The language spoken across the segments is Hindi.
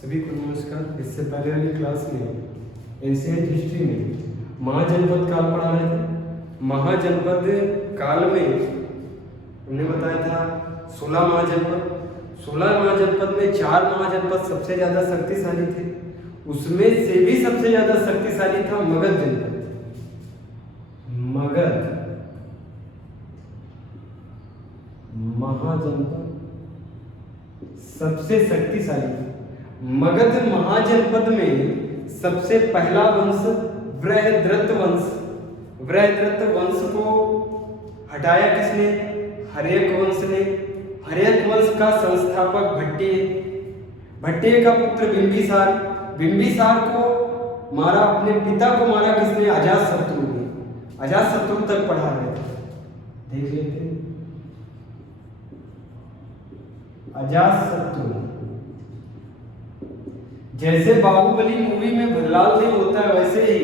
सभी को नमस्कार। इससे पहले वाली क्लास में एंशिएंट हिस्ट्री में महाजनपद काल पढ़ा रहे थे। महाजनपद काल में हमने बताया था 16 महाजनपद। 16 महाजनपद में 4 महाजनपद सबसे ज़्यादा शक्तिशाली थे। उसमें से भी सबसे ज़्यादा शक्तिशाली था मगध जनपद। मगध महाजनपद सबसे शक्तिशाली। मगध महाजनपद में सबसे पहला वंश बृहद्रथ वंश। बृहद्रथ वंश को हटाया किसने? हर्यक वंश ने। हर्यक वंश का संस्थापक भट्टिय। भट्टिय का पुत्र बिंबिसार। बिंबिसार को मारा, अपने पिता को मारा किसने? अजातशत्रु ने। अजातशत्रु तक पढ़ा रहे थे, देख लेते हैं। अजातशत्रु जैसे बाहुबली मूवी में भल्लाल देव होता है, वैसे ही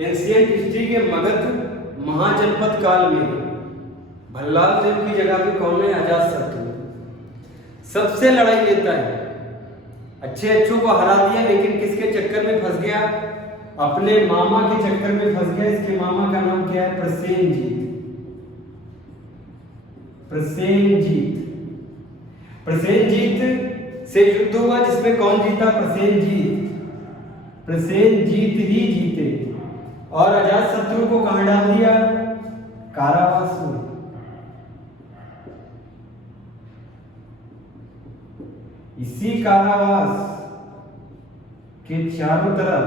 एंशिएंट हिस्ट्री के मगध महाजनपद काल में भल्लाल देव की जगह पे कौन है? अजातशत्रु। सबसे लड़ाई लेता है, अच्छे अच्छों को हरा दिया, लेकिन किसके चक्कर में फंस गया? अपने मामा के चक्कर में फंस गया। इसके मामा का नाम क्या है? प्रसेनजीत। प्रसेनजीत। प्रसेनजीत से युद्ध हुआ जिसमें कौन जीता? प्रसेनजीत। प्रसेनजीत ही जीते और अजातशत्रु को कहां डाल दिया? कारावास में। इसी कारावास के चारों तरफ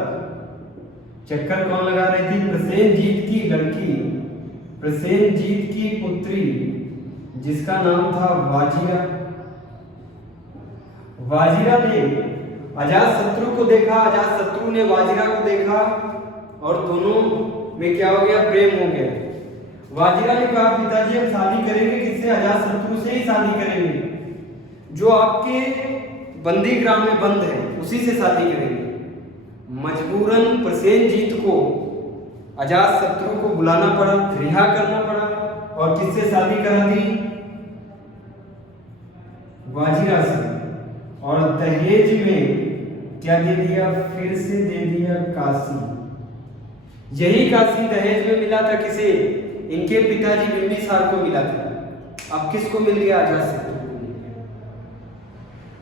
चक्कर कौन लगा रही थी? प्रसेनजीत की लड़की, प्रसेनजीत की पुत्री, जिसका नाम था वाजिरा। वाजिरा ने अजातशत्रु को देखा, अजातशत्रु ने वाजिरा को देखा और दोनों में क्या हो गया? प्रेम हो गया। वाजिरा ने कहा, पिताजी हम शादी करेंगे किससे? अजातशत्रु से ही शादी करेंगे, जो आपके बंदीगृह में बंद है, उसी से शादी करेंगे। मजबूरन प्रसेनजीत को अजातशत्रु को बुलाना पड़ा, रिहा करना पड़ा और किससे शादी करा दी? वाजिरा से। और दहेज में क्या दे दिया? फिर से दे दिया काशी। यही काशी दहेज में मिला था किसे? इनके पिताजी बिंबिसार को मिला था। अब किसको मिल गया? अजातशत्रु को मिल गया।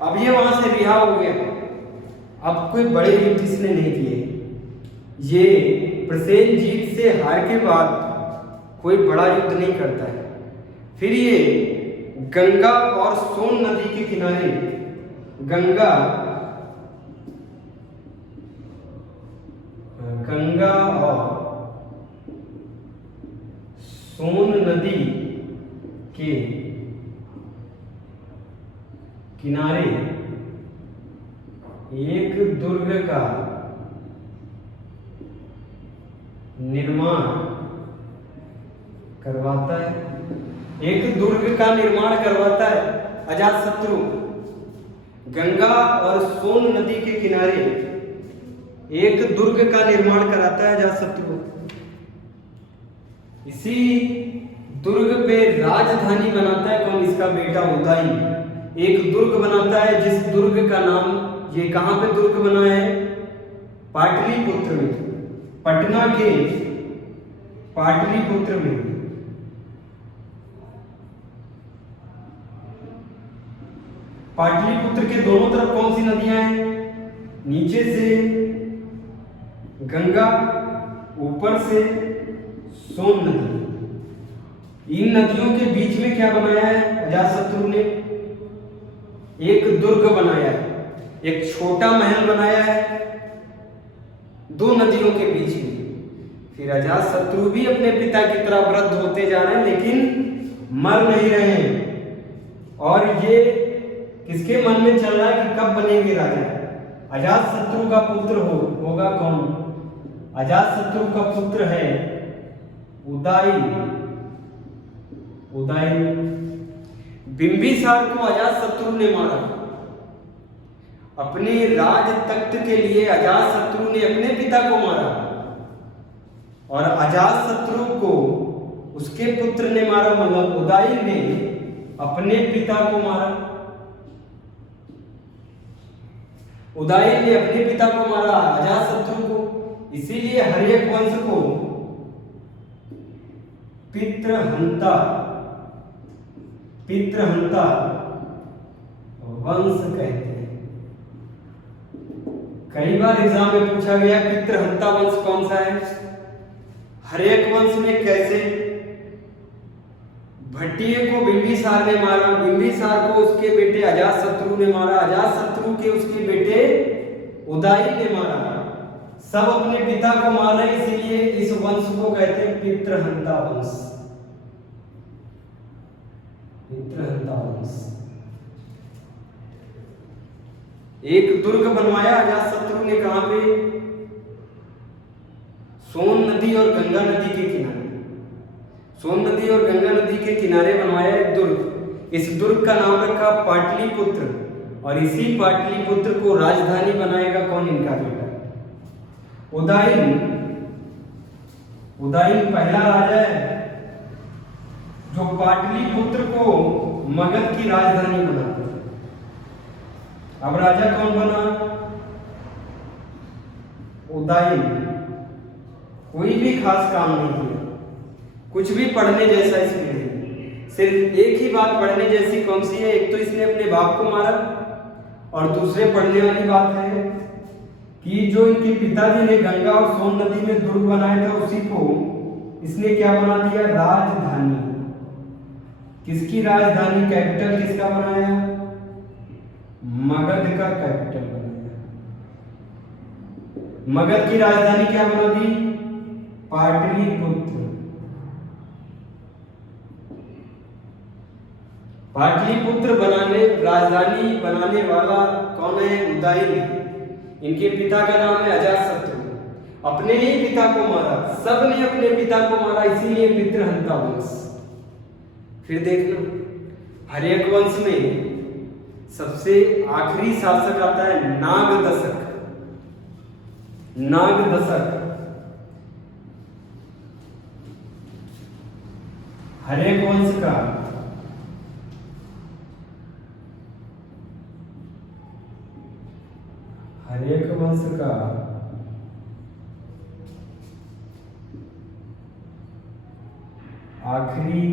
अब ये वहां से रिहा हो गया। अब कोई बड़े युद्ध इसने नहीं किए। ये प्रसेनजीत से हार के बाद कोई बड़ा युद्ध नहीं करता है। फिर ये गंगा और सोन नदी के किनारे, गंगा और सोन नदी के किनारे एक दुर्ग का निर्माण करवाता है। एक दुर्ग का निर्माण करवाता है अजातशत्रु। गंगा और सोन नदी के किनारे एक दुर्ग का निर्माण कराता है अजातशत्रु। इसी दुर्ग पे राजधानी बनाता है कौन? इसका बेटा उदयन। एक दुर्ग बनाता है, जिस दुर्ग का नाम, ये कहां पे दुर्ग बना है? पाटलिपुत्र में, पटना के पाटलिपुत्र में। पाटलिपुत्र के दोनों तरफ कौन सी नदियां हैं? नीचे से गंगा, ऊपर से सोन नदी। इन नदियों के बीच में क्या बनाया है अजातशत्रु ने? एक दुर्ग बनाया है, एक छोटा महल बनाया है दो नदियों के बीच में। फिर अजातशत्रु भी अपने पिता की तरह वृद्ध होते जा रहे हैं, लेकिन मर नहीं रहे हैं। और ये किसके मन में चल रहा है कि कब बनेंगे राजा? अजातशत्रु का पुत्र होगा कौन? अजातशत्रु का पुत्र है उदयन। उदयन। बिंबिसार को अजातशत्रु ने मारा। अपने राज तख्त के लिए अजातशत्रु ने अपने पिता को मारा और अजातशत्रु को उसके पुत्र ने मारा, मतलब उदयन ने अपने पिता को मारा। उदयन ने अपने पिता को मारा, अजातशत्रु को, इसीलिए हर्यक वंश को पितृहंता वंश कहते हैं। कई बार एग्जाम में पूछा गया पितृहंता वंश कौन सा है। हर्यक वंश में कैसे? भट्टिये को बिंबिसार ने मारा, बिंबिसार को उसके बेटे अजातशत्रु ने मारा, अजातशत्रु के उसके बेटे उदयन ने मारा। सब अपने पिता को मार रहे, इसीलिए इस वंश को कहते हैं पितृहंता वंश। पितृहंता वंश। एक दुर्ग बनवाया अजातशत्रु ने, कहां पे? सोन नदी और गंगा नदी के किनारे। सोन नदी और गंगा नदी के किनारे बनवाया एक दुर्ग। इस दुर्ग का नाम रखा पाटलिपुत्र, और इसी पाटलिपुत्र को राजधानी बनाएगा कौन? इनका बेटा उदयन। उदयन पहला राजा है जो पाटलिपुत्र को मगध की राजधानी बनाता है। अब राजा कौन बना? उदयन। कोई भी खास काम नहीं किया, कुछ भी पढ़ने जैसा इसमें नहीं। सिर्फ एक ही बात पढ़ने जैसी कौन सी है? एक तो इसने अपने बाप को मारा, और दूसरे पढ़ने वाली बात है कि जो इनके पिताजी ने गंगा और सोन नदी में दुर्ग बनाया था, उसी को इसने क्या बना दिया? राजधानी। किसकी राजधानी? कैपिटल किसका बनाया? मगध का कैपिटल बनाया। मगध की राजधानी क्या बना दी? पाटलिपुत्र। पाटलिपुत्र बनाने, राजधानी बनाने वाला कौन है? उदयन। इनके पिता का नाम है अजातशत्रु। अपने ही पिता को मारा, सब ने अपने पिता को मारा, इसीलिए पितृहंता वंश। फिर देखना, हर्यक वंश में सबसे आखिरी शासक आता है नागदशक। नागदशक हर्यक वंश का हर्यक वंश का आखिरी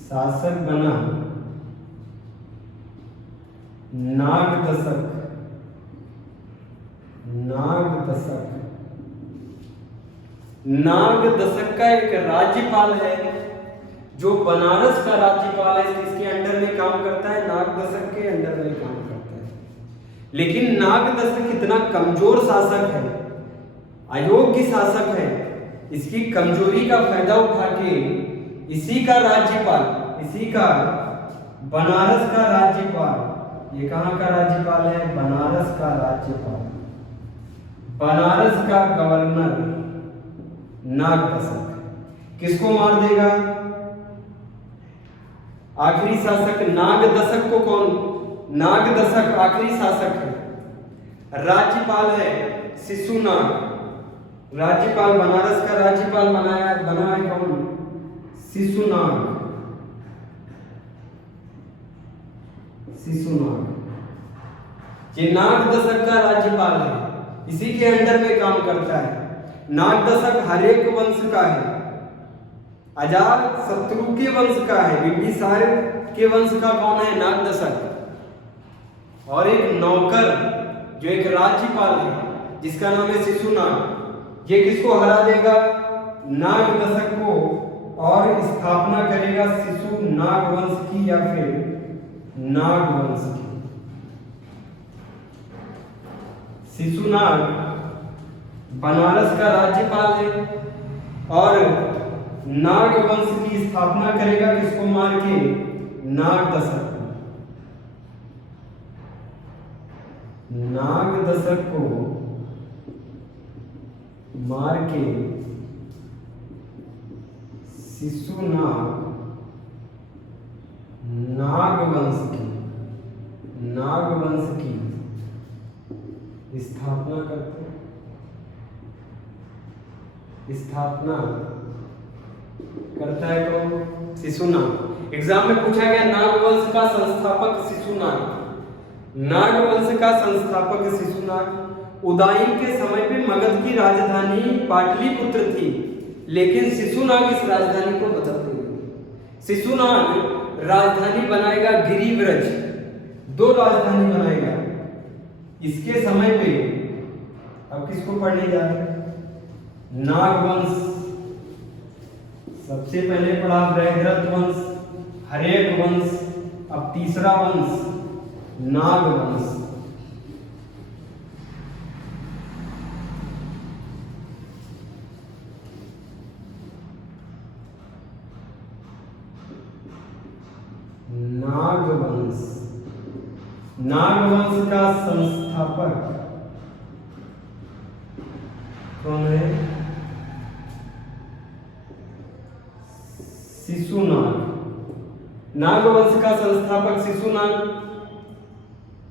शासक बना नागदशक। नागदशक नागदशक का एक राज्यपाल है जो बनारस का राज्यपाल है, इसके अंडर में काम करता है, नागदशक के अंडर में काम करता है। लेकिन नागदशक इतना कमजोर शासक है, अयोग्य शासक है। इसकी कमजोरी का फायदा उठा के इसी का राज्यपाल, इसी का बनारस का राज्यपाल, ये कहां का राज्यपाल है? बनारस का राज्यपाल, बनारस का गवर्नर नागदशक किसको मार देगा? आखिरी शासक नागदशक को। कौन? नागदशक आखिरी शासक है। राज्यपाल है शिशुनाग। राज्यपाल, बनारस का राज्यपाल बना है कौन? शिशुनाग। शिशुनाग ये नागदशक का राज्यपाल है, इसी के अंडर में काम करता है। नागदशक हर्यक वंश का है, अजातशत्रु के वंश का है, बिंबिसार के वंश का कौन है? नागदशक। और एक नौकर जो एक राज्यपाल है जिसका नाम है शिशुनाग, ये किसको हरा देगा? नागदशक को, और स्थापना करेगा शिशुनाग वंश की या फिर नागवंश की। शिशुनाग बनारस का राज्यपाल है और नागवंश की स्थापना करेगा किसको मार के? नागदशक को। नागदशक को मार के शिशुनाग नागवंश की स्थापना करते, स्थापना करता है कौन? शिशुनाग। एग्जाम में पूछा गया नागवंश का संस्थापक शिशुनाग, नाग वंश का संस्थापक शिशुनाग। उदयन के समय पे मगध की राजधानी पाटलिपुत्र थी, लेकिन शिशुनाग इस राजधानी को बदल देगा। शिशुनाग राजधानी बनाएगा गिरिव्रज, 2 राजधानी बनाएगा इसके समय पे। अब किसको पढ़ने जा रहे हैं? नागवंश। सबसे पहले पढ़ा बृहद्रथ वंश, हर्यक वंश, अब तीसरा वंश नागवंश। नागवंश, नागवंश का संस्थापक कौन है? शिशुनाग। नागवंश का संस्थापक शिशुनाग।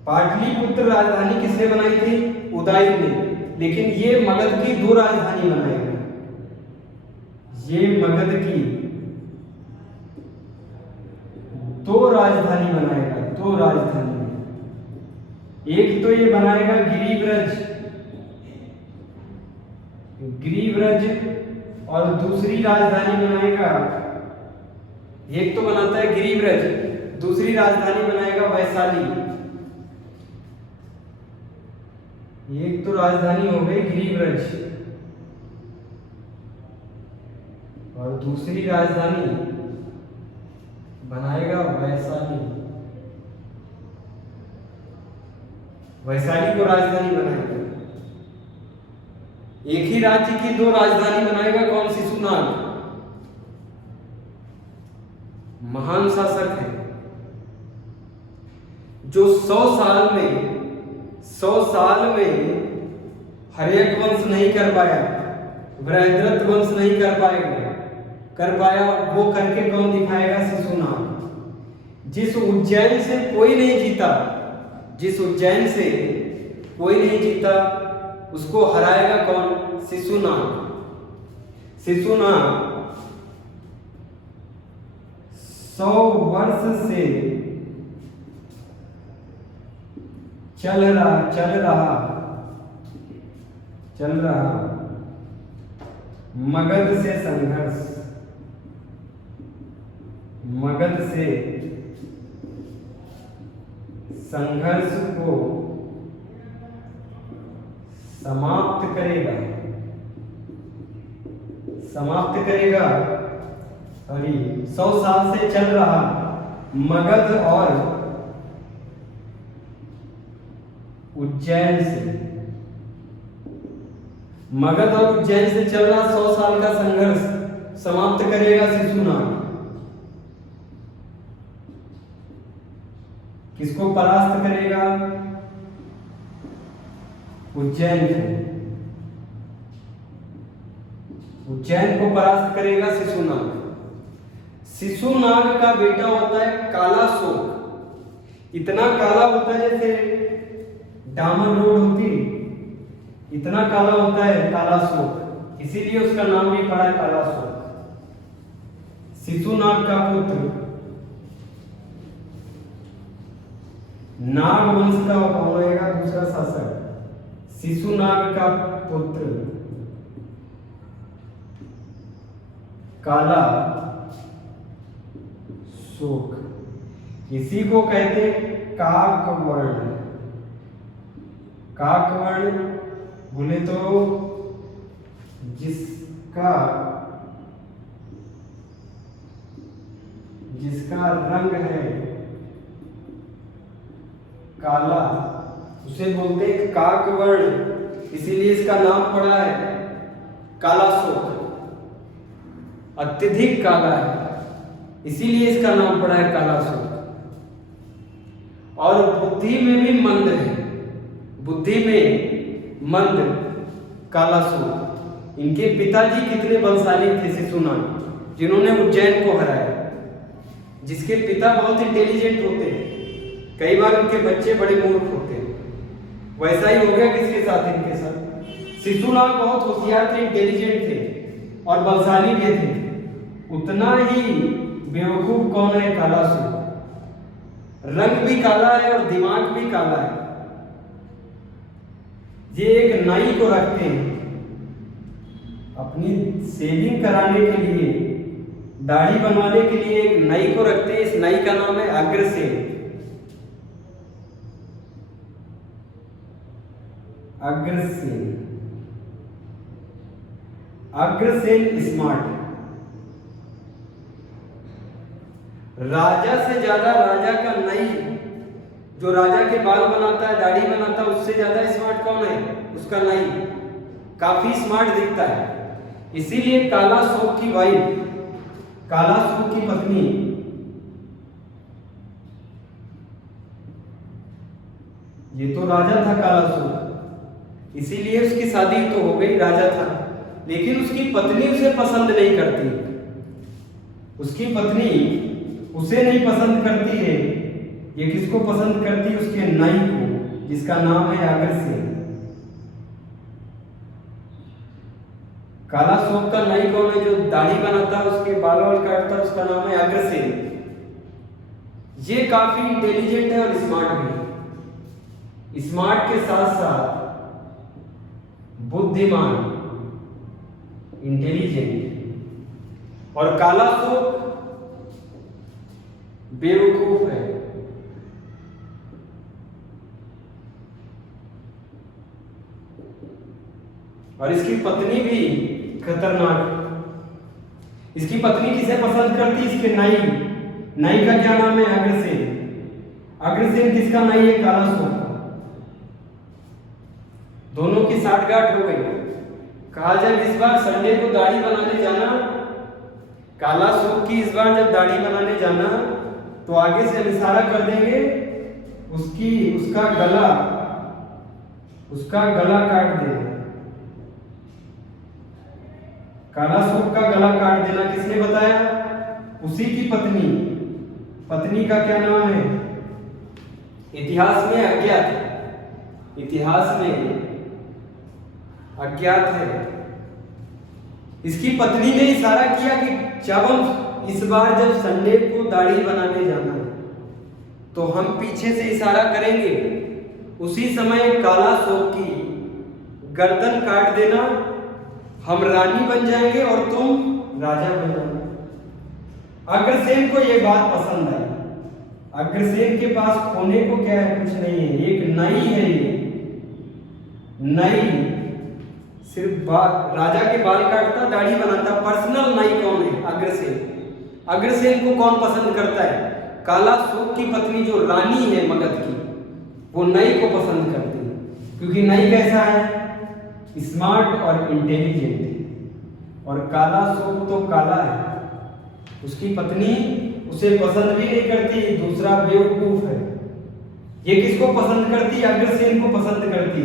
पाटलिपुत्र राजधानी किसने बनाई थी? उदयन ने, लेकिन ये मगध की 2 राजधानी बनाएगा। ये मगध की 2 राजधानी बनाएगा, 2 राजधानी। एक तो ये बनाएगा गिरिव्रज, गिरिव्रज, और दूसरी राजधानी बनाएगा, एक तो बनाता है गिरिव्रज, दूसरी राजधानी बनाएगा वैशाली। एक तो राजधानी हो गई गिरिव्रज और दूसरी राजधानी बनाएगा वैशाली। वैशाली को राजधानी बनाएगा। एक ही राज्य की 2 राजधानी बनाएगा कौन? शिशुनाग। महान शासक है जो 100 साल में हर्यक वंश नहीं कर पाया, बृहद्रथ वंश नहीं कर पाया, वो करके कौन दिखाएगा? शिशुनाग। जिस उज्जैन से कोई नहीं जीता, जिस उज्जैन से कोई नहीं जीता, उसको हराएगा कौन? शिशुनाग। शिशुनाग 100 वर्ष से चल रहा मगध से संघर्ष को समाप्त करेगा। सॉरी, 100 साल से चल रहा मगध और उज्जैन से चल रहा 100 साल का संघर्ष समाप्त करेगा शिशुनाग। किसको परास्त करेगा? उज्जैन को परास्त करेगा शिशुनाग। शिशुनाग का बेटा होता है कालाशोक। इतना काला होता है जैसे डामर रोड होती, इतना काला होता है कालाशोक, इसीलिए उसका नाम भी पड़ा है कालाशोक। शिशुनाग का पुत्र नागवंश का कौन होगा? दूसरा शासक। शिशुनाग का पुत्र काला शोक, इसी को कहते काकवर्ण। काकवर्ण बोले तो जिसका रंग है काला, उसे बोलते हैं काकवर्ण, इसीलिए इसका नाम पड़ा है कालाशोक। अत्यधिक काला है, इसीलिए इसका नाम पड़ा है कालाशोक। और बुद्धि में भी मंद है, बुद्धि में मंद कालाशोक। इनके पिताजी कितने बलशाली थे? शिशुनाग, जिन्होंने उज्जैन को हराया, जिसके पिता बहुत इंटेलिजेंट होते हैं, कई बार उनके बच्चे बड़े मूर्ख होते हैं। वैसा ही हो गया किसके साथ? इनके साथ। शिशुनाग बहुत होशियार थे, इंटेलिजेंट थे और बलशाली भी थे। उतना ही बेवकूफ कौन है? कालाशोक। रंग भी काला है और दिमाग भी काला है। ये एक नाई को रखते हैं अपनी शेविंग कराने के लिए, दाढ़ी बनवाने के लिए एक नाई को रखते हैं। इस नाई का नाम है अग्रसेन। अग्रसेन, अग्रसेन स्मार्ट। राजा से ज्यादा राजा का नाई, जो राजा के बाल बनाता है, दाढ़ी बनाता है, उससे ज्यादा स्मार्ट कौन है? उसका नाई। काफी स्मार्ट दिखता है। इसीलिए काला शोक की वाइफ, काला शोक की पत्नी, ये तो राजा था काला शोक, इसीलिए उसकी शादी तो हो गई, राजा था, लेकिन उसकी पत्नी उसे पसंद नहीं करती। उसकी पत्नी उसे नहीं पसंद करती है। ये किसको पसंद करती है? उसके नाई को, जिसका नाम है अग्रसेन। काला शोक का नाई कौन है? जो दाढ़ी बनाता है, उसके बाल वाल काटता है, उसका नाम है अग्रसेन। ये काफी इंटेलिजेंट है और स्मार्ट भी। स्मार्ट के साथ साथ बुद्धिमान, इंटेलिजेंट। और काला शोक बेवकूफ है। और इसकी पत्नी भी खतरनाक। इसकी पत्नी किसे पसंद करती? इसके नाई। नाई का क्या नाम है? अग्रसेन। अग्रसेन किसका नाई है? काला शोक। दोनों की साठगांठ हो गई। कहा जब इस बार संडे को दाढ़ी बनाने जाना, काला शोक की इस बार जब दाढ़ी बनाने जाना, तो आगे से हम इशारा कर देंगे, उसका गला काट देना। काला शोक का गला काट देना किसने बताया? उसी की पत्नी। पत्नी का क्या नाम है? इतिहास में अज्ञात, इतिहास में अज्ञात है। इसकी पत्नी ने इशारा किया कि जब हम इस बार जब संडे को दाढ़ी बनाने जाना है, तो हम पीछे से इशारा करेंगे, उसी समय काला शोक की गर्दन काट देना, हम रानी बन जाएंगे और तुम राजा बन जाओगे। अग्रसेन को यह बात पसंद आई। अग्रसेन के पास खोने को क्या है? कुछ नहीं है। एक नाई है। ये नाई सिर्फ राजा के बाल काटता, दाढ़ी बनाता। पर्सनल नाई कौन है? अग्रसेन। अग्रसेन को कौन पसंद करता है? काला शोक की पत्नी जो रानी है मगध की, वो नाई को पसंद करती है। क्योंकि नाई कैसा है? स्मार्ट और इंटेलिजेंट। और काला शोक तो काला है, उसकी पत्नी उसे पसंद भी नहीं करती, दूसरा बेवकूफ है। ये किसको पसंद करती? अग्रसेन को पसंद करती।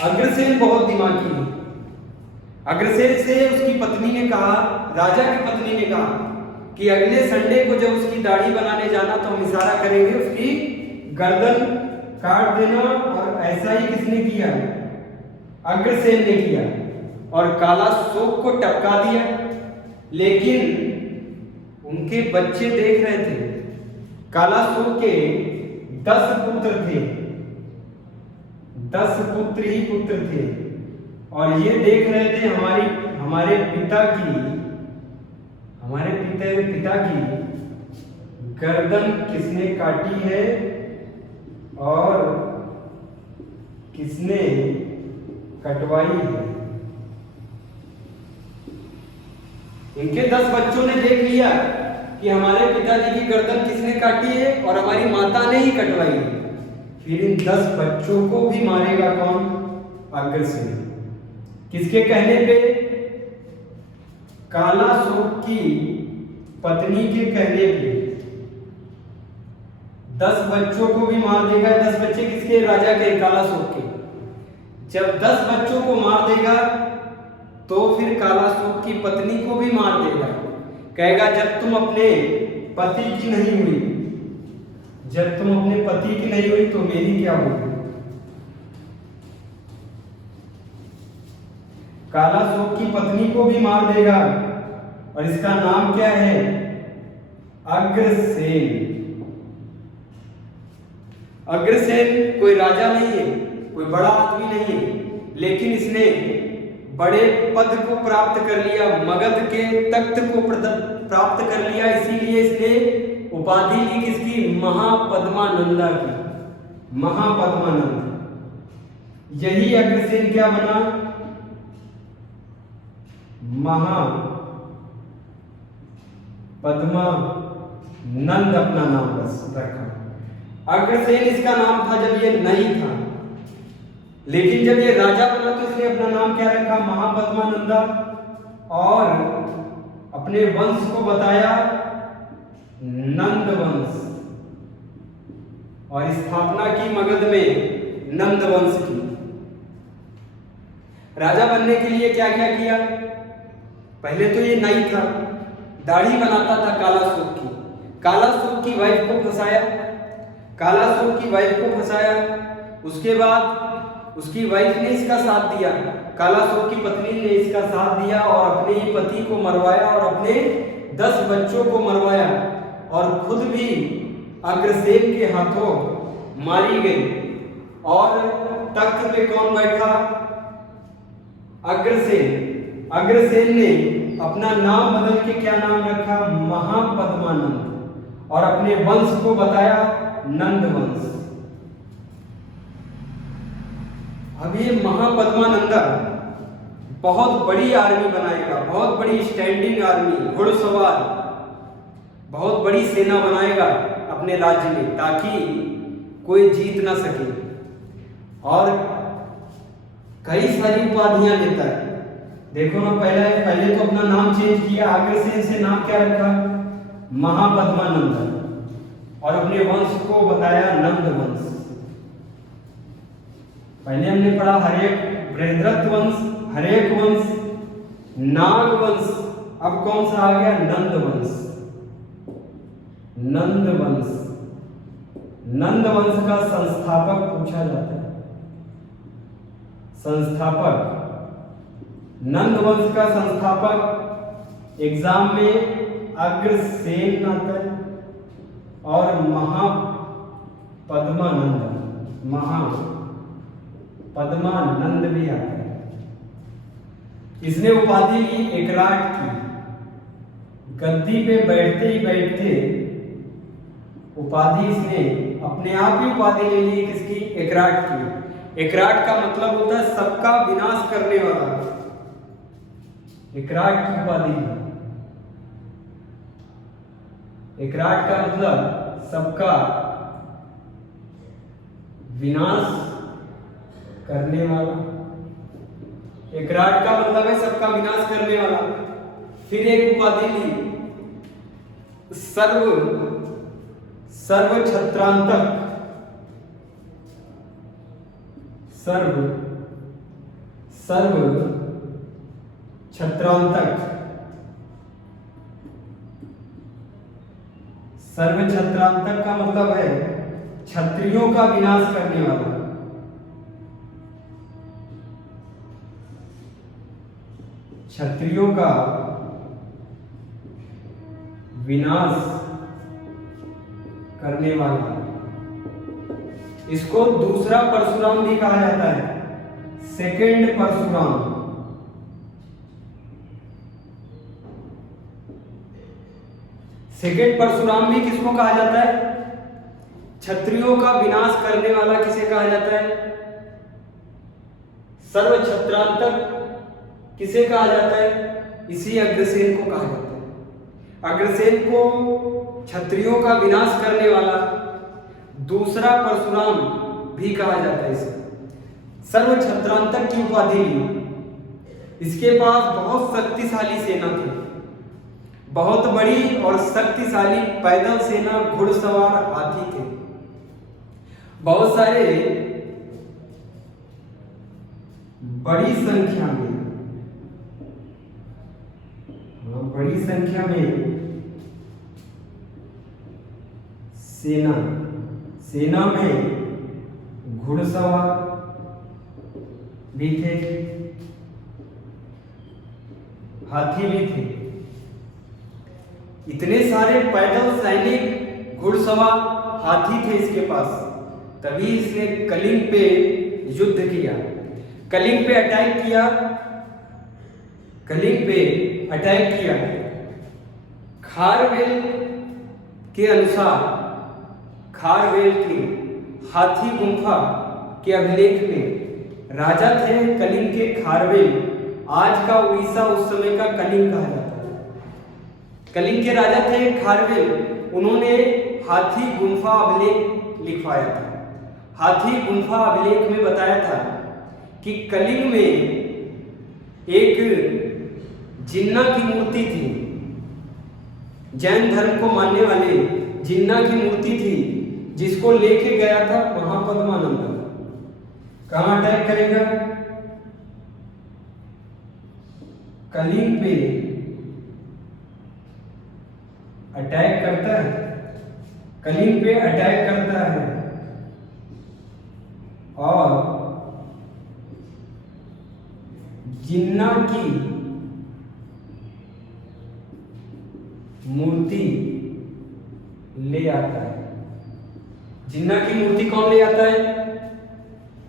अग्रसेन बहुत दिमागी है। अग्रसेन से उसकी पत्नी ने कहा, राजा की पत्नी ने कहा कि अगले संडे को जब उसकी दाढ़ी बनाने जाना, तो हम इशारा करेंगे, उसकी गर्दन काट देना। और ऐसा ही किसने किया? अग्रसेन ने किया और काला शोक को टपका दिया। लेकिन उनके बच्चे देख रहे थे। काला शोक के 10 पुत्र थे, 10 पुत्र ही पुत्र थे। और ये देख रहे थे हमारे पिता की गर्दन किसने काटी है और किसने कटवाई है। इनके 10 बच्चों ने देख लिया कि हमारे पिताजी की गर्दन किसने काटी है और हमारी माता ने ही कटवाई है। फिर इन 10 बच्चों को भी मारेगा कौन? अग्रसेन। किसके कहने पे? काला शोक की पत्नी के कहने पे 10 बच्चों को भी मार देगा। 10 बच्चे किसके? राजा के, काला शोक के। जब 10 बच्चों को मार देगा, तो फिर काला शोक की पत्नी को भी मार देगा। कहेगा जब तुम अपने पति की नहीं हुई, जब तुम अपने पति की नहीं हुई तो मेरी क्या होगी। काला शोक की पत्नी को भी मार देगा। और इसका नाम क्या है? अग्रसेन। अग्रसेन कोई राजा नहीं है, कोई बड़ा आदमी नहीं है, लेकिन इसने बड़े पद को प्राप्त कर लिया, मगध के तख्त को प्राप्त कर लिया, इसीलिए इसने उपाधि ली किसकी? महापद्मानंदा की, महापद्मानंद। यही अग्रसेन क्या बना? महापद्मानंद अपना नाम बस रखा। अग्रसेन इसका नाम था जब ये नहीं था, लेकिन जब ये राजा बना तो इसने अपना नाम क्या रखा? महापद्मानंदा। और अपने वंश को बताया नंद वंश, और स्थापना की मगध में नंद वंश की। राजा बनने के लिए क्या क्या किया? पहले तो ये नहीं था, दाढ़ी बनाता था कालासुर की, कालासुर की वाइफ को फंसाया, कालासुर की वाइफ को फंसाया। उसके बाद उसकी वाइफ ने इसका साथ दिया, कालासुर की पत्नी ने इसका साथ दिया और अपने ही पति को मरवाया और अपने 10 बच्चों को मरवाया, और खुद भी अग्रसेन के हाथों मारी गई। और तख्त पे कौन बैठा? अग्रसेन। अग्रसेन ने अपना नाम बदल के क्या नाम रखा? महापद्मानंद, और अपने वंश को बताया नंद वंश। अब ये महापद्मानंदा बहुत बड़ी आर्मी बनाएगा, बहुत बड़ी स्टैंडिंग आर्मी, घुड़सवार, बहुत बड़ी सेना बनाएगा अपने राज्य में, ताकि कोई जीत ना सके। और कई सारी उपाधियां लेता है। देखो ना, पहले तो अपना नाम चेंज किया, अग्रसेन से नाम क्या रखा? महापद्मानंद, और अपने वंश को बताया नंद वंश। पहले हमने पढ़ा हरेक, बृहद्रथ वंश, हरेक वंश, नाग वंश, अब कौन सा आ गया? नंद वंश। नंद वंश, नंद वंश का संस्थापक पूछा जाता है। संस्थापक, नंद वंश का संस्थापक एग्जाम में अग्रसेन आता है, और महापद्मानंद भी आता है। इसने उपाधि ली एकराट की। गद्दी पे बैठते ही बैठते उपाधि इसने अपने आप ही उपाधि ले ली किसकी? एकराट की। एकराट का मतलब होता है सबका विनाश करने वाला। एकराट की उपाधि, एकराट का मतलब सबका विनाश करने वाला। एकराट का मतलब है सबका विनाश करने वाला। फिर एक उपाधि ली सर्व छत्रांतक। सर्व छत्रांतक, सर्व छत्रांतक का मतलब है क्षत्रियों का विनाश करने वाला। क्षत्रियों का विनाश करने वाला। इसको दूसरा परशुराम भी कहा जाता है, सेकंड परशुराम। सेकंड परशुराम भी किसको कहा जाता है? क्षत्रियों का विनाश करने वाला किसे कहा जाता है? सर्व छत्रांतक किसे कहा जाता है? इसी अग्रसेन को कहा जाता है। अग्रसेन को क्षत्रियों का विनाश करने वाला दूसरा परशुराम भी कहा जाता है। इसे सर्व छत्रांतक की उपाधि ली। इसके पास बहुत शक्तिशाली सेना थी, बहुत बड़ी और शक्तिशाली पैदल सेना, घुड़सवार हाथी थे, बहुत सारे बड़ी संख्या में सेना में घुड़सवार भी थे, हाथी भी थे। इतने सारे पैदल सैनिक, घुड़सवार, हाथी थे इसके पास। तभी इसने कलिंग पे युद्ध किया, कलिंग पे अटैक किया, कलिंग पे अटैक किया। खारवेल के अनुसार, खारवेल के हाथी गुंफा के अभिलेख में राजा थे कलिंग के खारवेल, आज का उड़ीसा उस समय का कलिंग कहा जाता है। कलिंग के राजा थे खारवेल, उन्होंने हाथी गुंफा अभिलेख लिखवाया था। हाथी गुंफा अभिलेख में बताया था कि कलिंग में एक जिन्ना की मूर्ति थी, जैन धर्म को मानने वाले जिन्ना की मूर्ति थी, जिसको लेके गया था महापद्मानंद। कहां अटैक करेगा? कलिंग पे अटैक करता है, कलिंग पे अटैक करता है और जिन्ना की मूर्ति ले आता है। जिन्ना की मूर्ति कौन ले आता है?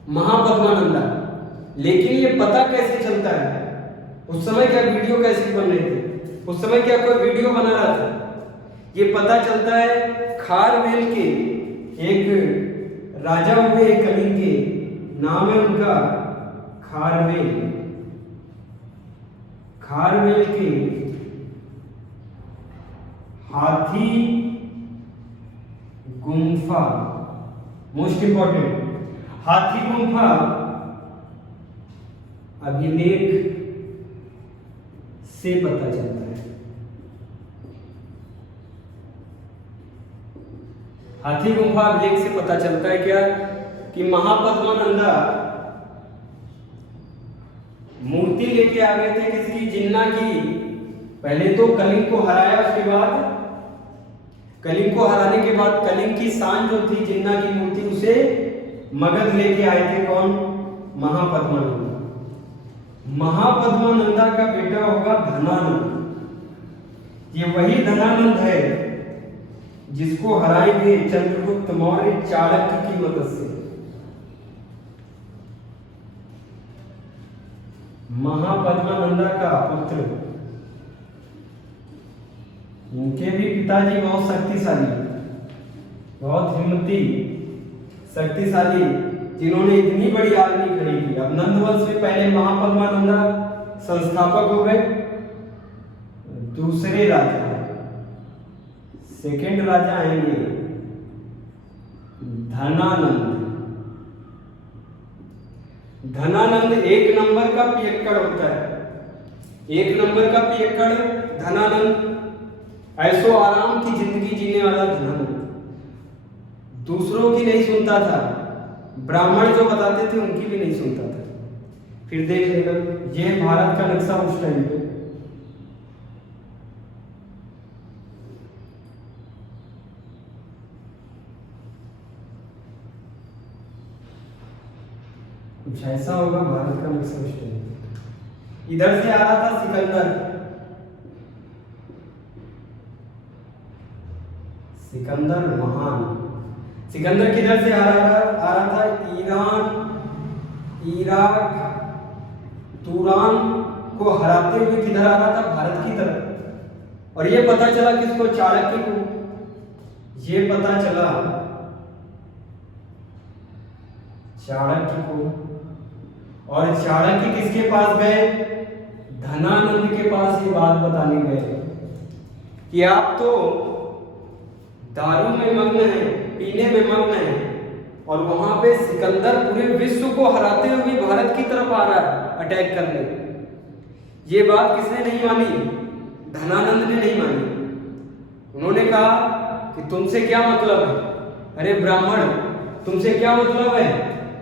महापद्मानंदा। लेकिन ये पता कैसे चलता है? उस समय क्या वीडियो कैसे बन रहे थे? उस समय क्या कोई वीडियो बना रहा था? ये पता चलता है खारवेल के एक राजा हुए कलिंग के, नाम है उनका खारवेल। खारवेल के हाथी गुंफा, मोस्ट इंपॉर्टेंट, हाथी गुंफा अभिलेख से पता चलता है। हाथी गुंफा अभिलेख से पता चलता है क्या? कि महापद्मानंदा मूर्ति लेके आ गए थे किसकी? जिन्ना की। पहले तो कलिंग को हराया, उसके बाद कलिंग को हराने के बाद कलिंग की शान जो थी जिन्ना की मूर्ति, उसे मगध लेके आए थे कौन? महापद्मानंदा। महापद्मानंदा का बेटा होगा धनानंद। ये वही धनानंद है जिसको हराएंगे चंद्रगुप्त मौर्य चाणक्य की मदद से। महापद्मानंदा का पुत्र, उनके भी पिताजी बहुत शक्तिशाली, बहुत हिम्मती, शक्तिशाली, जिन्होंने इतनी बड़ी आर्मी खड़ी की। अब नंदवंश में पहले महापद्मानंदा संस्थापक हो गए, दूसरे राजा, सेकेंड राजा आएंगे धनानंद। धनानंद एक नंबर का पियक्कड़ होता है, एक नंबर का पियक्कड़ धनानंद, ऐसो आराम की जिंदगी जीने वाला धनानंद, दूसरों की नहीं सुनता था, ब्राह्मण जो बताते थे उनकी भी नहीं सुनता था। फिर देख लेगा, ये भारत का नक्शा उस टाइम पे। कुछ ऐसा होगा भारत का नक्शा उस टाइम पे। इधर से आ रहा था सिकंदर, सिकंदर महान। सिकंदर किधर से आ रहा था? ईरान, इराक, तुरान को हराते हुए किधर आ रहा था? भारत की तरफ। और ये पता चला किसको? चाणक्य को। ये पता चला चाणक्य को। और चाणक्य किसके पास गए? धनानंद के पास ये बात बताने गए कि आप तो दारू में मग्न है, पीने में मग्न है, और वहां पे सिकंदर पूरे विश्व को हराते हुए भी भारत की तरफ आ रहा है अटैक करने। ये बात किसने नहीं मानी? धनानंद ने नहीं मानी। उन्होंने कहा कि तुमसे क्या मतलब है? अरे ब्राह्मण, तुमसे क्या मतलब है?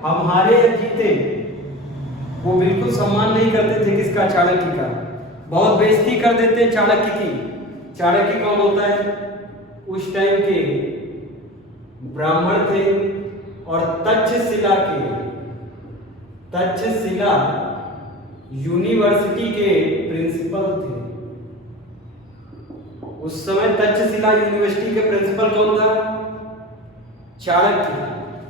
हम हारे या जीते, वो बिल्कुल सम्मान नहीं करते थे किसका? चाणक्य का। बहुत बेइज्जती कर देते चाणक्य की। चाणक्य कौन होता है? उस टाइम के ब्राह्मण थे और तक्षशिला यूनिवर्सिटी के प्रिंसिपल थे। उस समय तक्षशिला यूनिवर्सिटी के प्रिंसिपल कौन था? चाणक्य।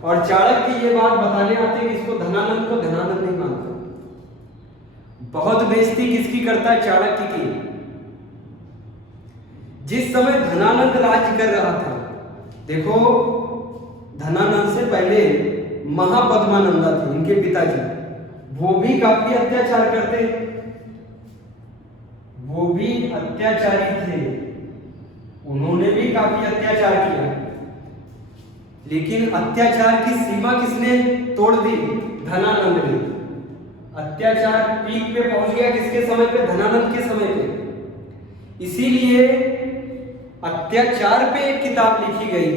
और चाणक्य ये बात बताने आते हैं कि इसको धनानंद को धनानंद नहीं मानता। बहुत बेइज्जती किसकी करता है? चाणक्य की। जिस समय धनानंद राज्य कर रहा था, देखो धनानंद से पहले महापद्मानंदा थे इनके पिताजी, वो भी काफी अत्याचार करते, वो भी अत्याचारी थे, उन्होंने भी काफी अत्याचार किया। लेकिन अत्याचार की सीमा किसने तोड़ दी? धनानंद ने। अत्याचार पीक पे पहुंच गया किसके समय पे? धनानंद के समय पे। इसीलिए अत्याचार पे एक किताब लिखी गई।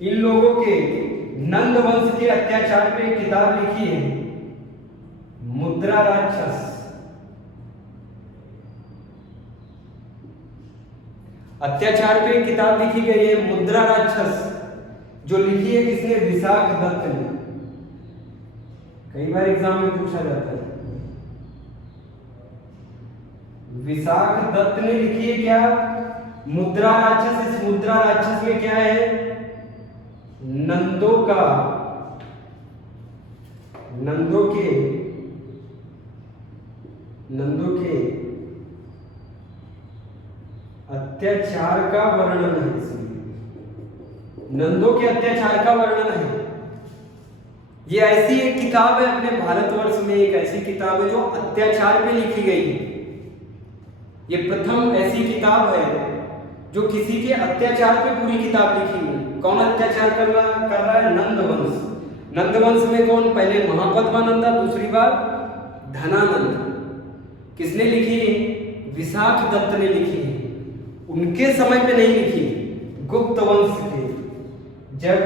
इन लोगों के नंद वंश के अत्याचार पे एक किताब लिखी है, मुद्रा राक्षस। अत्याचार पे एक किताब लिखी गई है मुद्रा राक्षस, जो लिखी है किसने? विशाख दत्त ने। कई बार एग्जाम में पूछा जाता है। विशाख दत्त ने लिखी है क्या? मुद्रा राक्षस। इस मुद्रा राक्षस में क्या है? नंदों के अत्याचार का वर्णन है। इसमें नंदों के अत्याचार का वर्णन है। ये ऐसी एक किताब है अपने भारतवर्ष में, एक ऐसी किताब है जो अत्याचार पे लिखी गई है। ये प्रथम ऐसी किताब है जो किसी के अत्याचार पे पूरी किताब लिखी है। कौन अत्याचार कर रहा है? नंदवंश। नंदवंश में कौन? पहले महापद्मानंदा, दूसरी बार धनानंद। किसने लिखी है? विशाख दत्त ने लिखी है। उनके समय पे नहीं लिखी, गुप्त वंश के, जब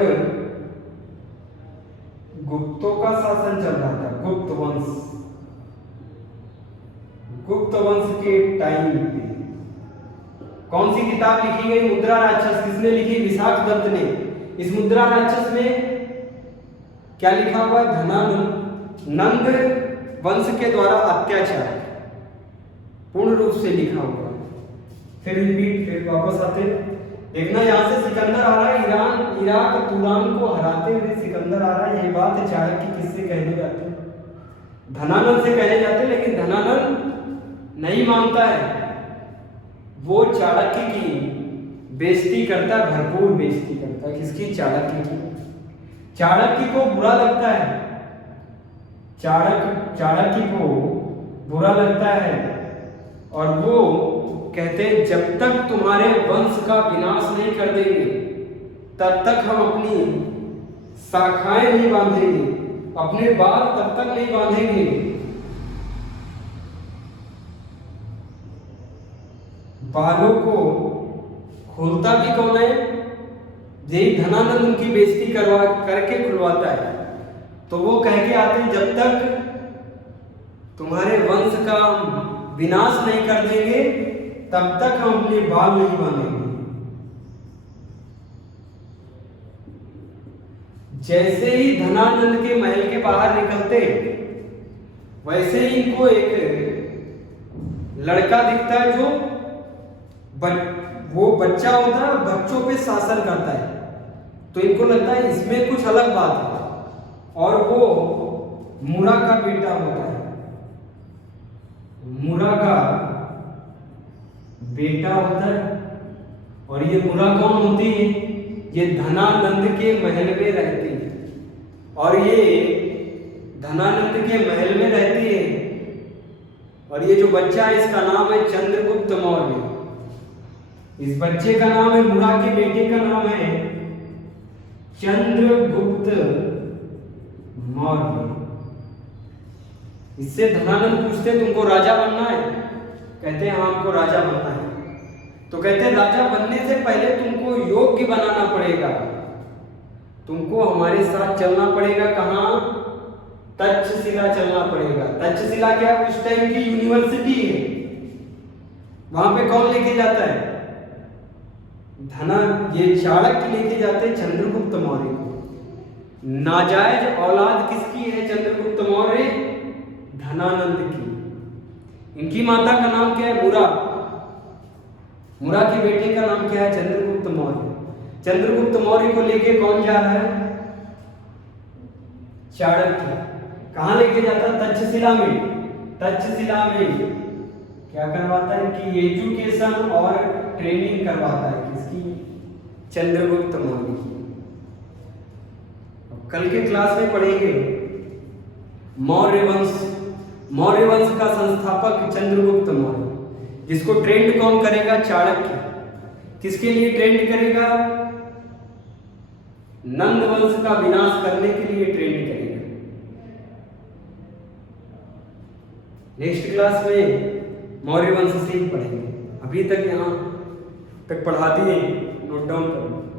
गुप्तों का शासन चल रहा था, गुप्त वंश के टाइम पे कौन सी किताब लिखी गई? मुद्रा राक्षस। किसने लिखी? विशाख दत्त ने। इस मुद्रा राक्षस में क्या लिखा हुआ? धनानंद, नंद वंश के द्वारा अत्याचार पूर्ण रूप से लिखा हुआ। फिर वापस आते, देखना यहाँ से सिकंदर आ रहा है, ईरान, इराक, तुरान को हराते हुए सिकंदर आ रहा है। ये बात चाणक्य किससे कहने जाते हैं? धनानंद से कहने जाते, लेकिन धनानंद नहीं मानता है। वो चाणक्य की बेइज्जती करता है, भरपूर बेइज्जती करता है। किसकी? चाणक्य की। चाणक्य को बुरा लगता है, चाणक्य को बुरा लगता है, और वो कहते हैं जब तक तुम्हारे वंश का विनाश नहीं कर देंगे तब तक हम अपनी शाखाएं नहीं बांधेंगे, अपने बाल तब तक नहीं बांधेंगे। बालों को खोलता भी कौन है? यही धनानंद उनकी बेइज्जती करके खुलवाता है। तो वो कह के आते हैं जब तक तुम्हारे वंश का विनाश नहीं कर देंगे तब तक हम अपने बाल नहीं बांधेंगे। जैसे ही धनानंद के महल के बाहर निकलते वैसे ही इनको एक लड़का दिखता है जो वो बच्चा होता है, बच्चों पे शासन करता है। तो इनको लगता है इसमें कुछ अलग बात है, और वो मुरा का बेटा होता है। मुरा का बेटा होता है। और ये मुरा कौन होती है? ये धनानंद के महल में रहती है। और ये धनानंद के महल में रहती है। और ये जो बच्चा है इसका नाम है चंद्रगुप्त मौर्य। इस बच्चे का नाम है, मुरा के बेटे का नाम है चंद्रगुप्त मौर्य। इससे धनानंद पूछते तुमको राजा बनना है? कहते हैं हाँ हमको राजा बनना है। तो कहते हैं राजा बनने से पहले तुमको योग्य बनाना पड़ेगा, तुमको हमारे साथ चलना पड़ेगा। कहाँ? तक्षशिला चलना पड़ेगा। तक्षशिला क्या? उस टाइम की यूनिवर्सिटी है। वहां पे कौन लेके जाता है? ये चाणक्य लेके जाते हैं चंद्रगुप्त मौर्य को। नाजायज औलाद किसकी है चंद्रगुप्त मौर्य? धनानंद की। इनकी माता का नाम क्या है? मुरा। मुरा के बेटे का नाम क्या है? चंद्रगुप्त मौर्य। चंद्रगुप्त मौर्य को लेके कौन जा रहा है? चाणक्य कहाँ लेके जाता? तक्षशिला में। तक्षशिला में क्या करवाता है कि एजुकेशन और ट्रेनिंग करवाता है किसकी? चंद्रगुप्त मौर्य की। कल के क्लास में पढ़ेंगे मौर्य वंश। मौर्य वंश का संस्थापक चंद्रगुप्त मौर्य, जिसको ट्रेंड कौन करेगा? चाणक्य। किसके लिए ट्रेंड करेगा? नंद वंश का विनाश करने के लिए ट्रेंड करेगा। नेक्स्ट क्लास में मौर्य वंश से ही पढ़ेंगे। अभी तक यहाँ तक पढ़ा दिए, नोट डाउन करो।